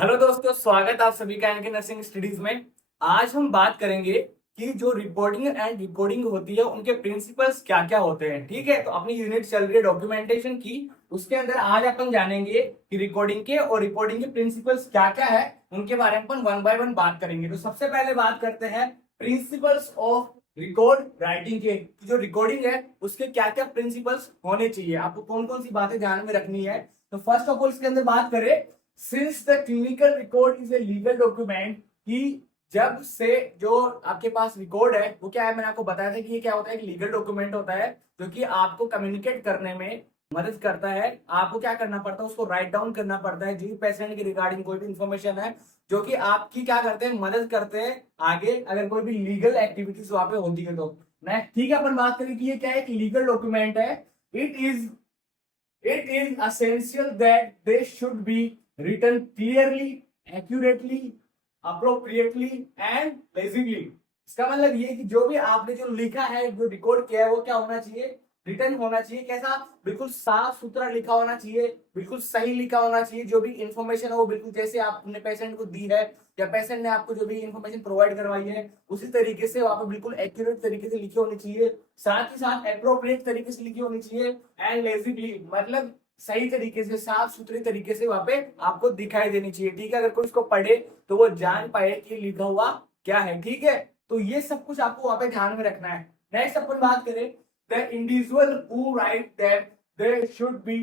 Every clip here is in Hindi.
हेलो दोस्तों, स्वागत आप सभी का एनके नर्सिंग स्टडीज में। आज हम बात करेंगे कि जो रिपोर्टिंग एंड रिकॉर्डिंग होती है उनके प्रिंसिपल्स क्या क्या होते हैं। ठीक है, तो अपनी यूनिट चल रही है डॉक्यूमेंटेशन की, उसके अंदर आज अपन जानेंगे कि रिकॉर्डिंग के और रिपोर्टिंग के प्रिंसिपल्स क्या क्या है, उनके बारे में अपन वन बाय वन बात करेंगे। तो सबसे पहले बात करते हैं प्रिंसिपल्स ऑफ रिकॉर्ड राइटिंग के। जो रिकॉर्डिंग है उसके क्या क्या प्रिंसिपल्स होने चाहिए, आपको कौन कौन सी बातें ध्यान में रखनी है। तो फर्स्ट ऑफ ऑल इसके अंदर बात करें, since the clinical record is a legal document, कि जब से जो आपके पास रिकॉर्ड है वो क्या है, मैंने आपको बताया था कि ये क्या होता है, एक लीगल डॉक्यूमेंट होता है जो कि आपको कम्युनिकेट करने में मदद करता है। आपको क्या करना पड़ता है, उसको राइट डाउन करना पड़ता है जो भी पेशेंट के रिगार्डिंग कोई भी इंफॉर्मेशन है, जो कि आपकी क्या करते हैं, मदद करते हैं आगे अगर कोई भी लीगल एक्टिविटीज वहां पे होती है तो। ठीक है, अपन बात करें कि ये क्या है, एक लीगल डॉक्यूमेंट है। It is it is essential that they should be written clearly, accurately, appropriately and legibly। इसका मतलब ये कि जो भी आपने जो लिखा है, जो रिकॉर्ड किया है, वो क्या होना चाहिए, रिटर्न होना चाहिए। कैसा, बिल्कुल साफ सुथरा लिखा होना चाहिए, बिल्कुल सही लिखा होना चाहिए। जो भी इंफॉर्मेशन है वो बिल्कुल जैसे आपने पेशेंट को दी है या पेशेंट ने आपको जो भी इंफॉर्मेशन प्रोवाइड करवाई है उसी तरीके से वहां पर बिल्कुल एक्यूरेट तरीके से लिखी होनी चाहिए, साथ ही साथ अप्रोप्रिएट तरीके से लिखी होनी चाहिए एंड लेजिबली, मतलब सही तरीके से साफ सुथरे तरीके से वहां पे आपको दिखाई देनी चाहिए। ठीक है, अगर कोई इसको पढ़े तो वो जान पाए कि लिखा हुआ क्या है। ठीक है, तो ये सब कुछ आपको वहां पे ध्यान में रखना है। नेक्स्ट अपन बात करें, the individual who write that they should be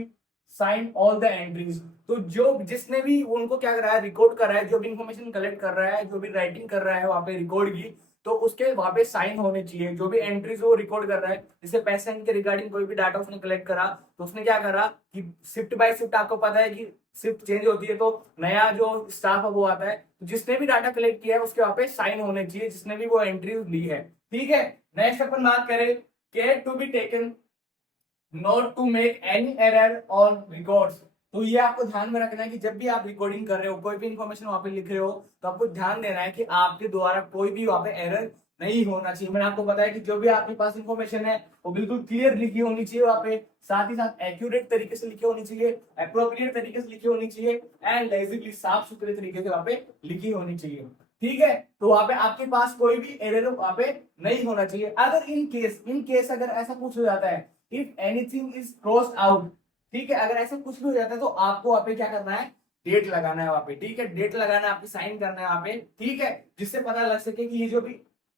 sign all the entries. तो जो जिसने भी उनको क्या कर रहा है, रिकॉर्ड कर रहा है, जो भी इंफॉर्मेशन कलेक्ट कर रहा है, जो भी राइटिंग कर रहा है वहां पे रिकॉर्ड की, तो उसके वहां पे साइन होने चाहिए। जो भी एंट्रीज वो रिकॉर्ड कर रहा है, जैसे पेशेंट के रिगार्डिंग कोई भी डाटा उसने कलेक्ट करा, तो उसने क्या करा कि शिफ्ट बाय शिफ्ट, आपको पता है कि शिफ्ट चेंज होती है तो नया जो स्टाफ है वो आता है, तो जिसने भी डाटा कलेक्ट किया है उसके वहां पे साइन होने चाहिए, जिसने भी वो एंट्री ली है। ठीक है, नेक्स्ट अपन बात करें, care to be taken not to make any error on records. तो ये आपको ध्यान में रखना है कि जब भी आप रिकॉर्डिंग कर रहे हो, कोई भी इंफॉर्मेशन वहां पे लिख रहे हो, तो आपको ध्यान देना है कि आपके द्वारा कोई भी वहां पे एरर नहीं होना चाहिए। मैंने आपको बताया कि जो भी आपके पास इंफॉर्मेशन है वो बिल्कुल क्लियर लिखी होनी चाहिए वहां पे, साथ ही साथ एक्यूरेट तरीके से लिखी होनी चाहिए, अप्रोप्रिएट तरीके से लिखी होनी चाहिए एंड लेजिबली साफ सुथरे तरीके से वहां पे लिखी होनी चाहिए। ठीक है, तो वहां पे आपके पास कोई भी एरर वहां पे नहीं होना चाहिए। अगर इन केस अगर ऐसा कुछ हो जाता है, if anything is crossed out, ठीक है, अगर ऐसा कुछ भी हो जाता है तो आपको वहां पे क्या करना है, डेट लगाना है वहां पे। ठीक है, डेट लगाना है, आपकी साइन करना है वहां पे। ठीक है, जिससे पता लग सके कि ये जो भी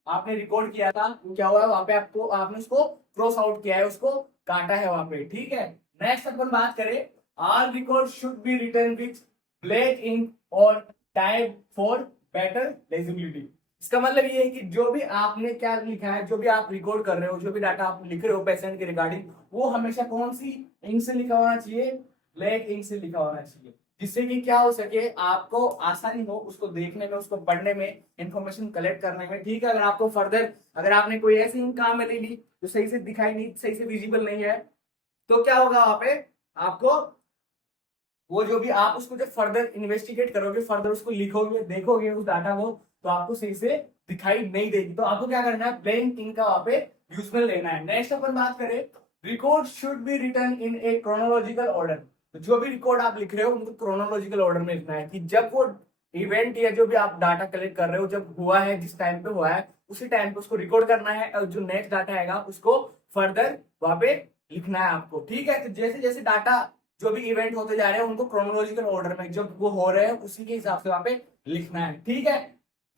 आपने रिकॉर्ड किया था वो क्या हुआ है वहां पे, आपको आपने उसको क्रॉस आउट किया है, उसको काटा है वहां पे। ठीक है, नेक्स्ट अपन बात करें, all record should be written with black ink और टाइप फॉर बेटर लेजिबिलिटी। इसका मतलब ये है कि जो भी आपने क्या लिखा है, जो भी आप रिकॉर्ड कर रहे हो, जो भी डाटा आप लिख रहे हो पेशेंट के रिगार्डिंग, वो हमेशा कौन सी इंक से लिखा होना चाहिए, ब्लैक इंक से लिखा होना चाहिए, जिससे कि क्या हो सके, आपको आसानी हो उसको देखने में, उसको पढ़ने में, इंफॉर्मेशन कलेक्ट करने में। ठीक है, अगर आपको फर्दर अगर आपने कोई ऐसी इंक काम में ले ली जो सही से दिखाई नहीं, सही से विजिबल नहीं है, तो क्या होगा वहां पे, आपको वो जो भी आप उसको जब फर्दर इन्वेस्टिगेट करोगे, फर्दर उसको लिखोगे, देखोगे उस डाटा को, तो आपको सही से दिखाई नहीं देगी। तो आपको क्या करना है, ब्लैंक इंक का वहां पे यूज में लेना है। नेक्स्ट अपन बात करें, record should be written in a chronological order. तो जो भी रिकॉर्ड आप लिख रहे हो उनको क्रोनोलॉजिकल ऑर्डर में लिखना है, कि जब वो इवेंट या जो भी आप डाटा कलेक्ट कर रहे हो जब हुआ है, जिस टाइम पे हुआ है उसी टाइम पे उसको रिकॉर्ड करना है, और जो नेक्स्ट डाटा आएगा उसको फर्दर वहां पे लिखना है आपको। ठीक है, तो जैसे जैसे डाटा जो भी इवेंट होते जा रहे हैं उनको क्रोनोलॉजिकल ऑर्डर में जब वो हो रहे हैं उसी के हिसाब से वहां पे लिखना है। ठीक है,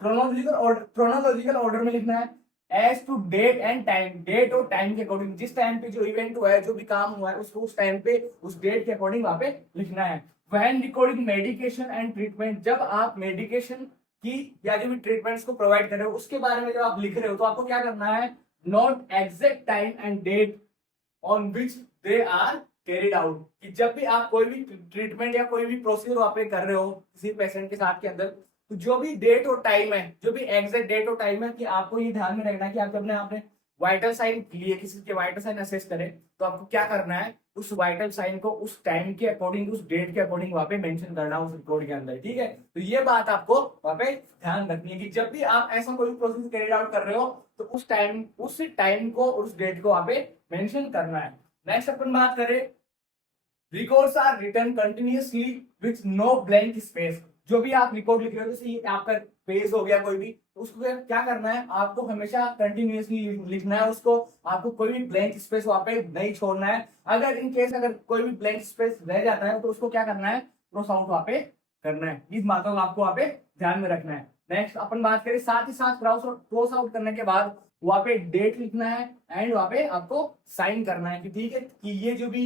क्रोनोलॉजिकल ऑर्डर में लिखना है as to date and time, date और टाइम के अकॉर्डिंग, जिस टाइम पे जो इवेंट हुआ है, जो भी काम हुआ है, उसको उस टाइम पे उस डेट के अकॉर्डिंग वहां पे लिखना है। When recording medication and treatment, जब आप मेडिकेशन की या जो भी ट्रीटमेंट्स को प्रोवाइड कर रहे हो उसके बारे में जब आप लिख रहे हो, तो आपको क्या करना है, note exact time and date on which they are carried out. कि जब भी आप कोई भी ट्रीटमेंट या कोई भी प्रोसीजर वहां पे कर रहे हो किसी पेशेंट के साथ के अंदर, तो जो भी डेट और टाइम है, जो भी एग्जैक्ट डेट और टाइम है, कि आपको ये ध्यान में रखना है कि आप जब आपने वाइटल साइन लिए, किसी के वाइटल साइन असेस करें, तो आपको क्या करना है, उस वाइटल साइन को उस टाइम के अकॉर्डिंग, उस डेट के अकॉर्डिंग वहां पे मेंशन करना उस रिकॉर्ड के अंदर। ठीक है, तो ये बात आपको वहां पे ध्यान रखनी है कि जब भी आप ऐसा कोई प्रोसेस कैरिड आउट कर रहे हो तो उस टाइम को, उस डेट को वहां पे मेंशन करना है। नेक्स्ट अपन बात करें, records are written continuously with no blank space. जो भी आप रिपोर्ट लिख रहे हो, जैसे ये आपका पेज हो गया कोई भी, तो उसको क्या करना है, आपको हमेशा कंटिन्यूअसली लिखना है उसको। आपको कोई भी ब्लैंक स्पेस वहां पे नहीं छोड़ना है। अगर इन केस अगर कोई भी ब्लैंक स्पेस रह जाता है तो उसको क्या करना है, क्रॉस आउट वहां पे करना है। इस बातों को आपको वहां पे ध्यान में रखना है। नेक्स्ट अपन बात करें, साथ ही साथ क्रॉस आउट करने के बाद वहां पे डेट लिखना है एंड वहां पे आपको साइन करना है कि ठीक है कि ये जो भी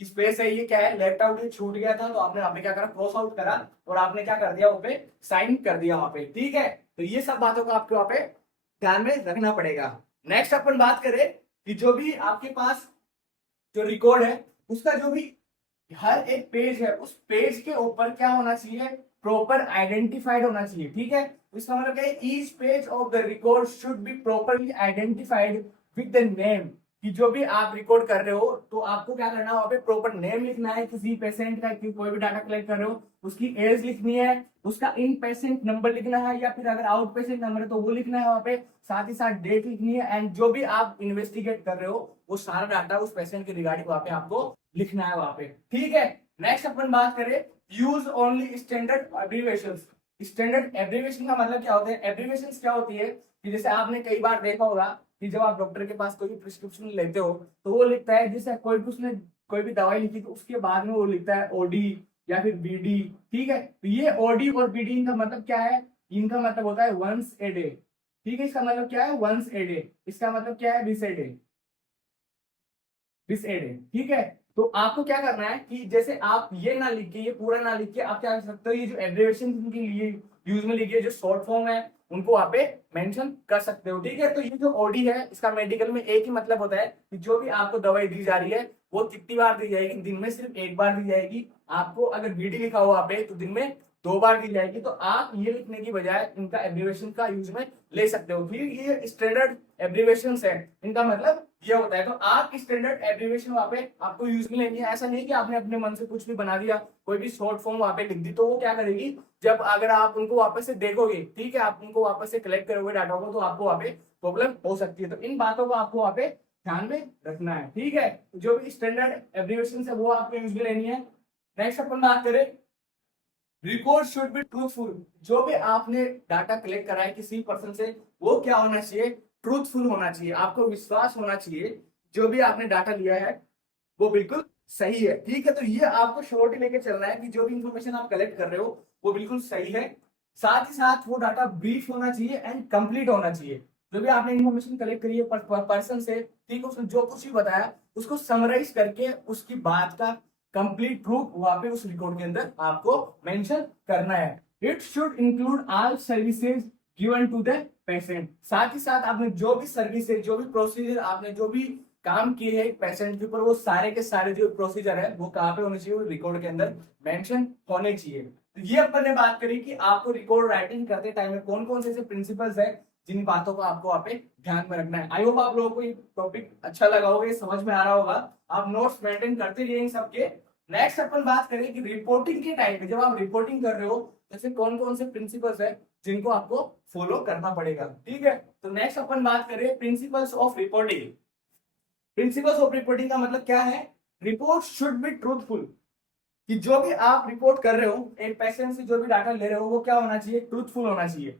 स्पेस है ये क्या है, लेफ्ट आउट ये छूट गया था, तो आपने वहां पे क्या करा, क्रॉस आउट करा और आपने क्या कर दिया, वहां पे साइन कर दिया वहां पे। ठीक है, तो ये सब बातों को आपको वहां पे ध्यान में रखना पड़ेगा। नेक्स्ट अपन बात करें कि जो भी आपके पास जो रिकॉर्ड है उसका जो भी हर एक पेज है, उस पेज के ऊपर क्या होना चाहिए, प्रॉपर आइडेंटिफाइड होना चाहिए। ठीक है, इसका मतलब क्या है, each page of the record should be properly identified with the name. कि जो भी आप रिकॉर्ड कर रहे हो तो आपको क्या करना है, वहां पे प्रॉपर नेम लिखना है किसी पेशेंट का, कि कोई भी डाटा कलेक्ट कर रहे हो उसकी एज लिखनी है, उसका इन पेशेंट नंबर लिखना है, या फिर अगर आउट पेशेंट नंबर है तो वो लिखना है वहां पे, साथ ही साथ डेट लिखनी है एंड जो भी आप इन्वेस्टिगेट कर रहे हो वो सारा डाटा उस पेशेंट के रिगार्डिंग वहां पे आपको लिखना है वहां पे। ठीक है, नेक्स्ट अपन बात करें, use only standard abbreviations. Standard abbreviation का मतलब क्या होता है, एब्रीविएशंस क्या होती है कि जैसे आपने कई बार देखा होगा कि जब आप डॉक्टर के पास कोई भी प्रिस्क्रिप्शन लेते हो तो वो लिखता है, जैसे कोई भी उसने कोई भी दवाई लिखी तो उसके बाद में वो लिखता है ओडी या फिर बीडी। ठीक है, तो ये ओडी और बीडी इनका मतलब क्या है, इनका मतलब होता है वंस ए डे। ठीक है, इसका मतलब क्या है, वंस ए डे। इसका मतलब क्या है, विस ए डे, विस ए डे। ठीक है, तो आपको क्या करना है कि जैसे आप ये ना लिख के, ये पूरा ना लिख के, आप क्या कर सकते हो, ये जो एब्रिविएशन इनके लिए यूज में लिखी है, जो शॉर्ट फॉर्म है उनको वहां पे मेंशन कर सकते हो। ठीक है, तो ये जो ओडी है इसका मेडिकल में एक ही मतलब होता है कि जो भी आपको दवाई दी जा रही है वो कितनी बार दी जाएगी, दिन में सिर्फ एक बार दी जाएगी। आपको अगर बीडी लिखा हुआ पे तो दिन में 2 बार दी जाएगी। तो आप ये लिखने की बजाय इनका एब्रिविएशन का यूज में ले सकते हो। फिर ये स्टैंडर्ड एब्रिविएशन है, इनका मतलब ये होता है। तो आप स्टैंडर्ड एब्रिविएशन वहां पे आपको यूज में लेनी है। ऐसा नहीं कि आपने अपने मन से कुछ भी बना दिया, कोई भी शॉर्ट फॉर्म वहां पे लिख दी, तो वो क्या करेगी, जब अगर आप उनको वापस से देखोगे, ठीक है, आप उनको वापस से कलेक्ट करोगे डाटा को, तो आपको वहां पे प्रॉब्लम हो सकती है। तो इन बातों को आपको वहां पे ध्यान में रखना है। ठीक है, जो भी स्टैंडर्ड एब्रिविएशन है वो आपको यूज में लेनी है। नेक्स्ट अपन बात करें, रिकॉर्ड शुड बी ट्रूथफुल। जो भी आपने डाटा कलेक्ट करा है किसी पर्सन से, वो क्या होना चाहिए, ट्रूथफुल होना चाहिए। आपको विश्वास होना चाहिए जो भी आपने डाटा लिया है वो बिल्कुल सही है। ठीक है, तो ये आपको श्योरिटी लेके चलना है कि जो भी इंफॉर्मेशन आप कलेक्ट कर रहे हो वो बिल्कुल सही है। साथ ही साथ वो डाटा ब्रीफ होना चाहिए एंड कंप्लीट होना चाहिए। जो भी आपने इंफॉर्मेशन कलेक्ट करी है पर्सन से, ठीक है, उसने जो कुछ भी बताया उसको समराइज करके उसकी बात का कंप्लीट प्रूफ वहां पे उस रिकॉर्ड के अंदर आपको मेंशन करना है। It should include all services given to the patient. साथ ही साथ आपने जो भी सर्विसेज, जो भी प्रोसीजर, आपने जो भी काम किए हैं पेशेंट के ऊपर, वो सारे के सारे जो प्रोसीजर है वो कहाँ पे होने चाहिए, वो रिकॉर्ड के अंदर मेंशन होने चाहिए। तो ये अपन ने बात करी कि आपको रिकॉर्ड राइटिंग करते टाइम में कौन कौन से ऐसे प्रिंसिपल्स है जिन बातों को आपको वहां पे ध्यान में रखना है। आई होप आप लोगों को ये टॉपिक अच्छा लगा होगा, ये समझ में आ रहा होगा। आप नोट्स मेंटेन करते रहिए इन सबके। नेक्स्ट अपन बात करें कि रिपोर्टिंग के टाइम पे जब आप रिपोर्टिंग कर रहे हो, जैसे कौन कौन से प्रिंसिपल्स है जिनको आपको फॉलो करना पड़ेगा। ठीक है, तो नेक्स्ट अपन बात करें principles of reporting. Principles of reporting का मतलब क्या है, रिपोर्ट शुड बी ट्रूथफुल। कि जो भी आप रिपोर्ट कर रहे हो, एक पेशेंट से जो भी डाटा ले रहे हो, वो क्या होना चाहिए, ट्रूथफुल होना चाहिए,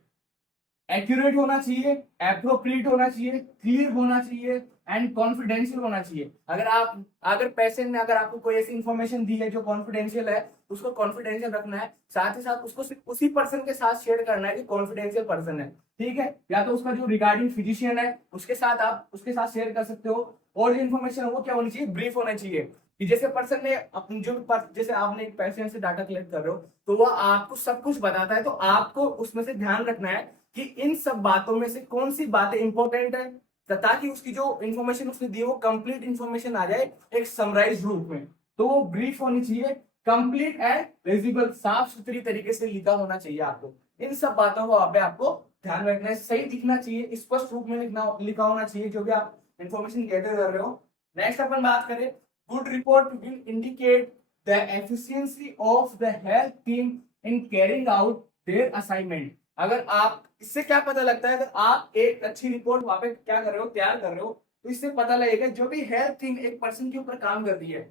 एक्यूरेट होना चाहिए, एप्रोप्रिएट होना चाहिए, क्लियर होना चाहिए एंड कॉन्फिडेंशियल होना चाहिए। अगर पेशेंट ने अगर आपको कोई ऐसी इंफॉर्मेशन दी है जो कॉन्फिडेंशियल है, उसको कॉन्फिडेंशियल रखना है। साथ ही साथ उसको सिर्फ उसी पर्सन के साथ शेयर करना है कि कॉन्फिडेंशियल पर्सन है। ठीक है, या तो उसका जो रिगार्डिंग फिजिशियन है उसके साथ आप उसके साथ शेयर कर सकते हो। और जो इन्फॉर्मेशन है वो क्या होनी चाहिए, ब्रीफ होना चाहिए। कि जैसे पर्सन ने अपनी जो जैसे आपने एक पेशेंट से डाटा कलेक्ट कर रहे हो तो वो आपको सब कुछ बताता है, तो आपको उसमें से ध्यान रखना है कि इन सब बातों में से कौन सी बातें इंपॉर्टेंट है, ताकि उसकी जो इन्फॉर्मेशन उसने दी है वो कंप्लीट इन्फॉर्मेशन आ जाए एक समराइज रूप में। तो वो ब्रीफ होनी चाहिए, कंप्लीट एंड विजिबल, साफ सुथरी तरीके से लिखा होना चाहिए आपको। इन सब बातों को वहां पे आपको ध्यान रखना है, सही दिखना चाहिए, स्पष्ट रूप में लिखा होना चाहिए जो भी आप इन्फॉर्मेशन गैदर कर रहे हो। नेक्स्ट अपन बात करें, good report will indicate the efficiency of the health team in carrying out their assignment. अगर आप, इससे क्या पता लगता है, अगर आप एक अच्छी रिपोर्ट वहां पे क्या कर रहे हो, तैयार कर रहे हो, तो इससे पता लगेगा जो भी हेल्थ टीम एक पर्सन के ऊपर काम कर रही है,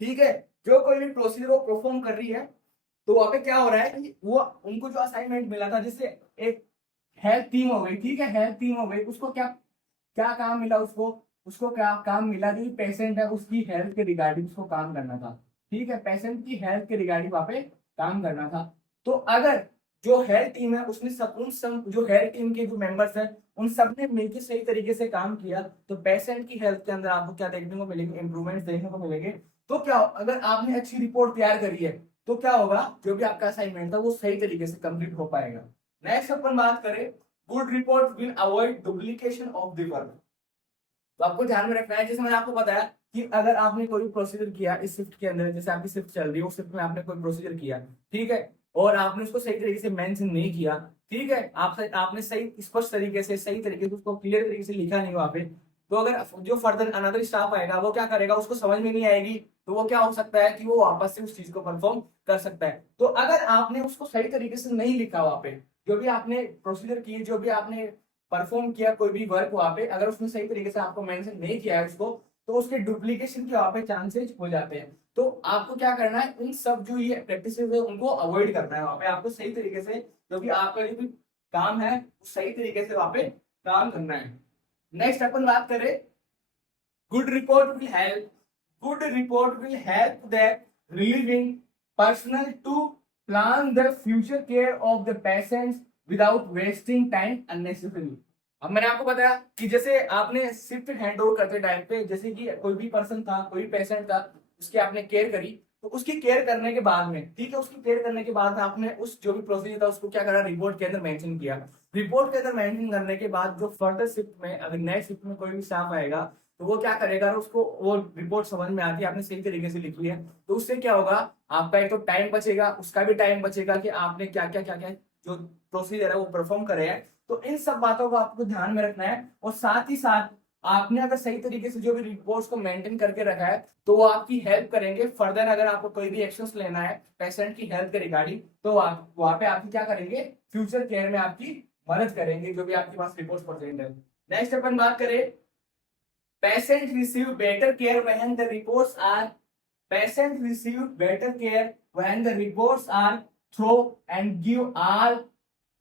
ठीक है, जो कोई भी प्रोसीजर वो परफॉर्म कर रही है, तो वहां पे क्या हो रहा है कि वो उनको जो असाइनमेंट मिला था, जैसे एक हेल्थ टीम हो गई, ठीक है, हेल्थ टीम हो गई, उसको क्या क्या काम मिला, उसको उसको क्या काम मिला, जो पेशेंट है उसकी हेल्थ के रिगार्डिंग उसको काम करना था, ठीक है, पेशेंट की हेल्थ के रिगार्डिंग वहां पे काम करना था। तो अगर जो हेल्थ टीम है उसने सब जो हेल्थ टीम के जो मेंबर्स हैं उन सब ने मिलकर सही तरीके से काम किया, तो पेशेंट की हेल्थ के अंदर आपको क्या देखने को मिलेंगे, इंप्रूवमेंट देखने को मिलेंगे। तो क्या अगर आपने अच्छी रिपोर्ट तैयार करी है तो क्या होगा, जो भी आपका असाइनमेंट था वो सही तरीके से कंप्लीट हो पाएगा। नेक्स्ट अपन बात करें, good report will avoid duplication of the work. तो आपको ध्यान में रखना है, जैसे मैंने आपको बताया कि अगर आपने कोई प्रोसीजर किया इस शिफ्ट के अंदर, जैसे आपकी शिफ्ट चल रही है उस शिफ्ट में आपने कोई प्रोसीजर किया, ठीक है, और आपने उसको सही तरीके से मेंशन नहीं किया, ठीक है, आपने सही स्पष्ट तरीके से सही तरीके से उसको क्लियर तरीके से लिखा नहीं वहां पे, तो अगर जो फर्दर अनदर स्टाफ आएगा वो क्या करेगा, उसको समझ में नहीं आएगी, तो वो क्या हो सकता है कि वो वापस से उस चीज को परफॉर्म कर सकता है। तो अगर आपने उसको सही तरीके से नहीं लिखा वहां पे, जो भी आपने प्रोसीजर किए, जो भी आपने परफॉर्म किया कोई भी वर्क वहां पे, अगर उसने सही तरीके से आपको मेंशन नहीं किया है उसको, तो उसके डुप्लीकेशन के वहां पे चांसेस हो जाते हैं। तो आपको क्या करना है, इन सब जो ये प्रैक्टिस है उनको अवॉइड करना है, वहां पे आपको सही तरीके से जो भी आपका जो भी काम है सही तरीके से वहां पे काम करना है। नेक्स्ट अपन बात करें, good report will help good report will help the relieving personnel to plan the future care of the patients without wasting time unnecessary. अब मैंने आपको बताया कि जैसे आपने शिफ्ट हैंड ओवर करते टाइम पे, जैसे कि कोई भी पर्सन था, कोई भी पेशेंट था, उसकी आपने केयर करी, तो उसकी केयर करने के बाद में, ठीक है, उसकी केयर करने के बाद आपने उस जो भी प्रोसीजर था उसको क्या करा, रिपोर्ट के अंदर मेंशन किया। रिपोर्ट के अंदर मेंशन करने के बाद जो फर्दर शिफ्ट में अगर नेक्स्ट शिफ्ट में कोई भी स्टाफ आएगा तो वो क्या करेगा, उसको वो रिपोर्ट समझ में आती है, आपने सही तरीके से लिखी है, तो उससे क्या होगा, आपका एक तो टाइम बचेगा, उसका भी टाइम बचेगा कि आपने क्या क्या जो प्रोसीजर है वो परफॉर्म करे है। तो इन सब बातों को आपको ध्यान में रखना है, और साथ ही साथ आपने अगर सही तरीके से जो भी रिपोर्ट्स को मेंटेन करके रखा है तो वो आपकी हेल्प करेंगे फर्दर, अगर आपको कोई भी एक्शंस लेना है पेशेंट की हेल्थ के रिगार्डिंग, तो आप वहां पे आपकी क्या करेंगे, फ्यूचर केयर में आपकी मदद करेंगे, जो भी आपके पास रिपोर्ट्स प्रेजेंट है। नेक्स्ट अपन बात करें, patient receive better care when the reports are patient receive better care when the reports are thorough and give all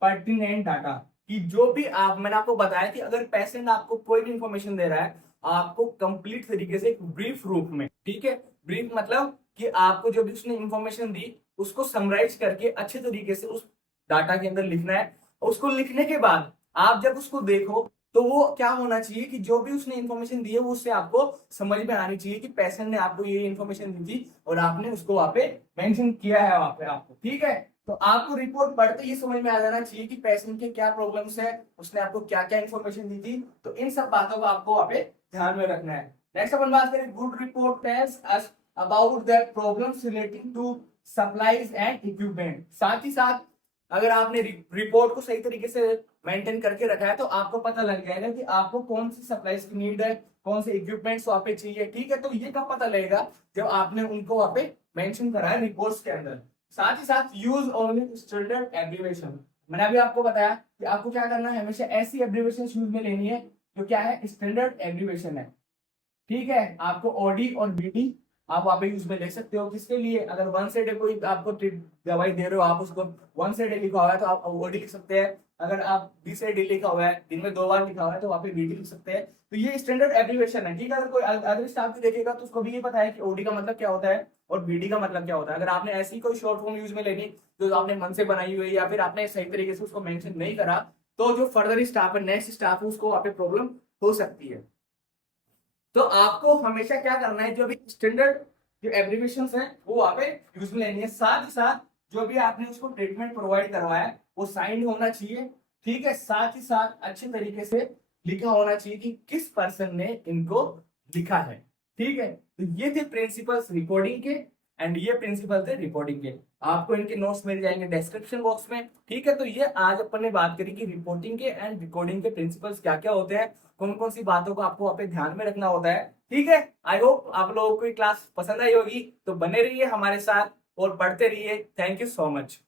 pertinent data. कि जो भी आप, मैंने आपको बताया कि अगर पेशेंट आपको कोई भी इंफॉर्मेशन दे रहा है, आपको कंप्लीट तरीके से एक ब्रीफ रूप में, ठीक है, ब्रीफ मतलब कि आपको जो भी उसने इंफॉर्मेशन दी उसको समराइज करके अच्छे तरीके से उस डाटा के अंदर लिखना है। उसको लिखने के बाद आप जब उसको देखो तो वो क्या होना चाहिए कि जो भी उसने इंफॉर्मेशन दी है वो उससे आपको समझ में आनी चाहिए कि पेशेंट ने आपको ये इंफॉर्मेशन दी थी और आपने उसको वहां पे मेंशन किया है वहां पे आपको, ठीक है। तो आपको रिपोर्ट पढ़ते ही समझ में आ जाना चाहिए कि पेशेंट के क्या प्रॉब्लम्स है, उसने आपको क्या क्या इन्फॉर्मेशन दी थी, तो इन सब बातों को आपको वहां पे ध्यान में रखना है। नेक्स्ट अपन बात करें, good report tells us about the problems relating to supplies and equipment. साथ ही साथ अगर आपने रिपोर्ट को सही तरीके से मेंटेन करके रखा है तो आपको पता लग जाएगा कि आपको कौन सी सप्लाईज की नीड है, कौन से इक्विपमेंट्स वहां पे चाहिए, ठीक है। तो ये कब पता लगेगा, जब आपने उनको वहां पे मेंशन करा है रिपोर्ट्स के अंदर। साथ ही साथ यूज ओनली स्टैंडर्ड एब्रिविएशन। मैंने अभी आपको बताया कि आपको क्या करना है, हमेशा ऐसी एब्रिविएशन यूज में लेनी है जो क्या है, स्टैंडर्ड एब्रिविएशन है, ठीक है। आपको ओडी और बीडी आप वहां पे यूज में ले सकते हो, किसके लिए, अगर वन साइड कोई आपको दवाई दे रहे हो, आप उसको वन साइड लिखा हुआ है तो आप ओडी लिख सकते हैं, अगर आप बी साइड लिखा हुआ है, दिन में 2 बार लिखा हुआ है तो वहां पे बीडी लिख सकते हैं। तो ये स्टैंडर्ड एब्रिविएशन है, ठीक है। अगर कोई अदर स्टाफ भी देखेगा तो उसको भी ये पता है कि ओडी का मतलब क्या होता है और बीडी का मतलब क्या होता है। अगर आपने ऐसी कोई शॉर्ट फॉर्म यूज में लेनी जो आपने मन से बनाई हुई है या फिर आपने सही तरीके से उसको मेंशन नहीं करा, तो जो फर्दर स्टाफ है, नेक्स्ट स्टाफ है, उसको वहां पे प्रॉब्लम हो सकती है। तो आपको हमेशा क्या करना है, जो भी स्टैंडर्ड जो एब्रिविएशंस हैं वो वहां पे यूज में लेनी है। साथ ही साथ जो भी आपने उसको ट्रीटमेंट प्रोवाइड करवाया है वो साइंड होना चाहिए, ठीक है। साथ ही साथ अच्छे तरीके से लिखा होना चाहिए कि किस पर्सन ने इनको लिखा है, ठीक है। तो ये थे प्रिंसिपल्स रिकॉर्डिंग के एंड ये प्रिंसिपल थे रिपोर्टिंग के। आपको इनके नोट्स मिल जाएंगे डिस्क्रिप्शन बॉक्स में, ठीक है। तो ये आज अपन ने बात करी कि रिपोर्टिंग के एंड रिकॉर्डिंग के प्रिंसिपल्स क्या क्या होते हैं, कौन कौन सी बातों को आपको वहां पे ध्यान में रखना होता है, ठीक है। आई होप आप लोगों को ये क्लास पसंद आई होगी, तो बने रहिए हमारे साथ और पढ़ते रहिए। Thank you so much.